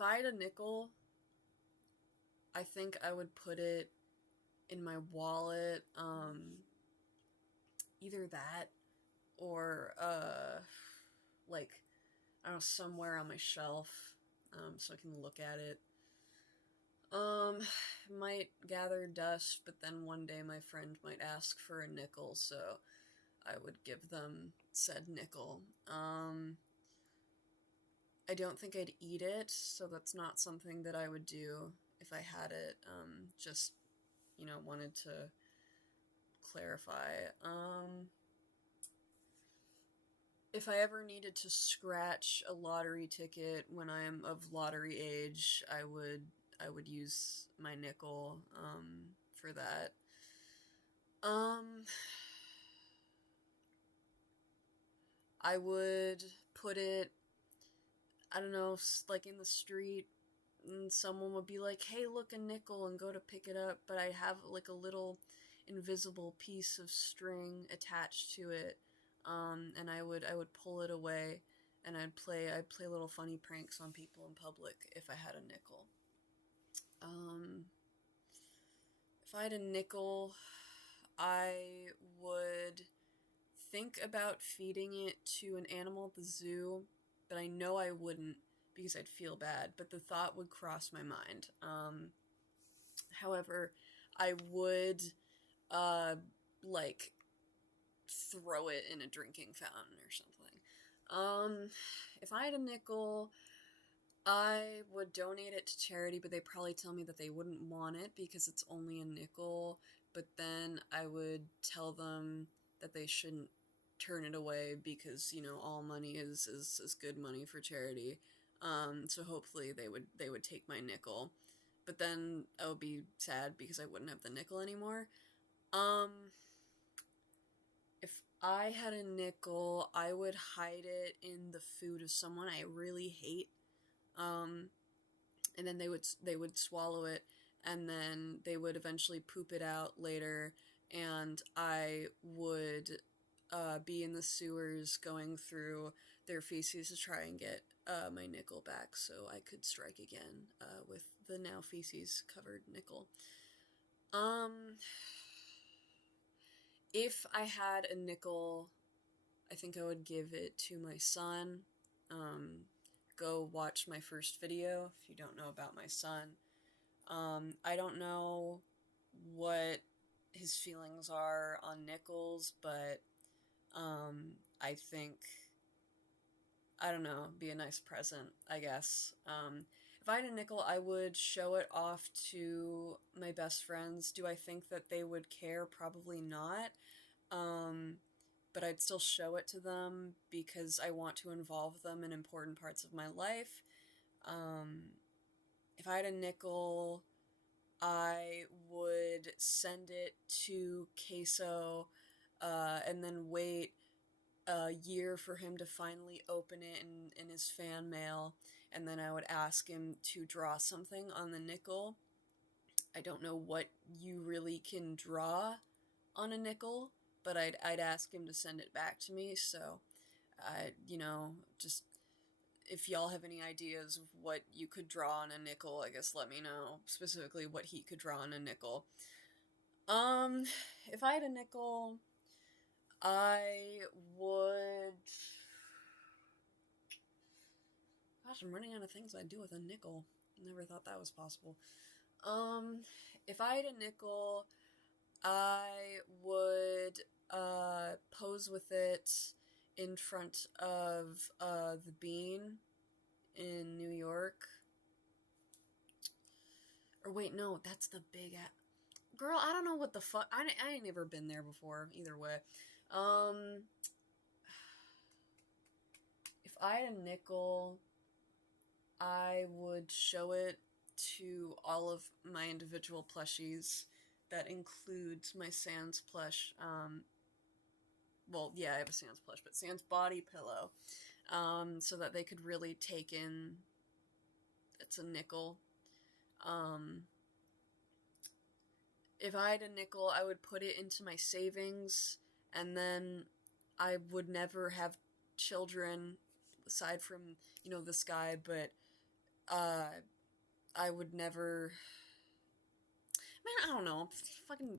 If I had a nickel, I think I would put it in my wallet, either that or, like, I don't know, somewhere on my shelf, so I can look at it. Might gather dust, but then one day my friend might ask for a nickel, so I would give them said nickel. I don't think I'd eat it, so that's not something that I would do if I had it. Just, wanted to clarify. If I ever needed to scratch a lottery ticket when I am of lottery age, I would use my nickel for that. Um, I would put it, I don't know, like in the street, and someone would be like, "Hey, look, a nickel," and go to pick it up, but I'd have like a little invisible piece of string attached to it, and I would pull it away, and I'd play little funny pranks on people in public if I had a nickel. Um, if I had a nickel, I would think about feeding it to an animal at the zoo, but I know I wouldn't because I'd feel bad, but the thought would cross my mind. However, I would, uh, like, throw it in a drinking fountain or something. If I had a nickel, I would donate it to charity, but they probably tell me that they wouldn't want it because it's only a nickel. But then I would tell them that they shouldn't turn it away because all money is good money for charity. So hopefully they would take my nickel, but then I would be sad because I wouldn't have the nickel anymore. Um, if I had a nickel, I would hide it in the food of someone I really hate. Um, and then they would swallow it, and then they would eventually poop it out later, and I would be in the sewers going through their feces to try and get my nickel back so I could strike again with the now feces covered nickel. Um, if I had a nickel, I think I would give it to my son. Um, Go watch my first video if you don't know about my son. I don't know what his feelings are on nickels, but I think, I don't know, be a nice present, I guess. If I had a nickel, I would show it off to my best friends. Do I think that they would care? Probably not. Um, but I'd still show it to them because I want to involve them in important parts of my life. Um, if I had a nickel, I would send it to Queso, and then wait a year for him to finally open it in his fan mail, and then I would ask him to draw something on the nickel. I don't know what you really can draw on a nickel, but I'd ask him to send it back to me. So, just if y'all have any ideas of what you could draw on a nickel, I guess let me know specifically what he could draw on a nickel. Um, if I had a nickel, I would. Gosh, I'm running out of things I'd do with a nickel. Never thought that was possible. Um, if I had a nickel, I would pose with it in front of the Bean in New York. Or wait, no, that's the big girl. I don't know what the fuck. I ain't never been there before. Either way, um, if I had a nickel, I would show it to all of my individual plushies. That includes my Sans plush. Well, yeah, I have a Sans plush, but Sans body pillow. So that they could really take in it's a nickel. Um, if I had a nickel, I would put it into my savings, and then I would never have children aside from, this guy, but uh, I would never. Man, I don't know. Fucking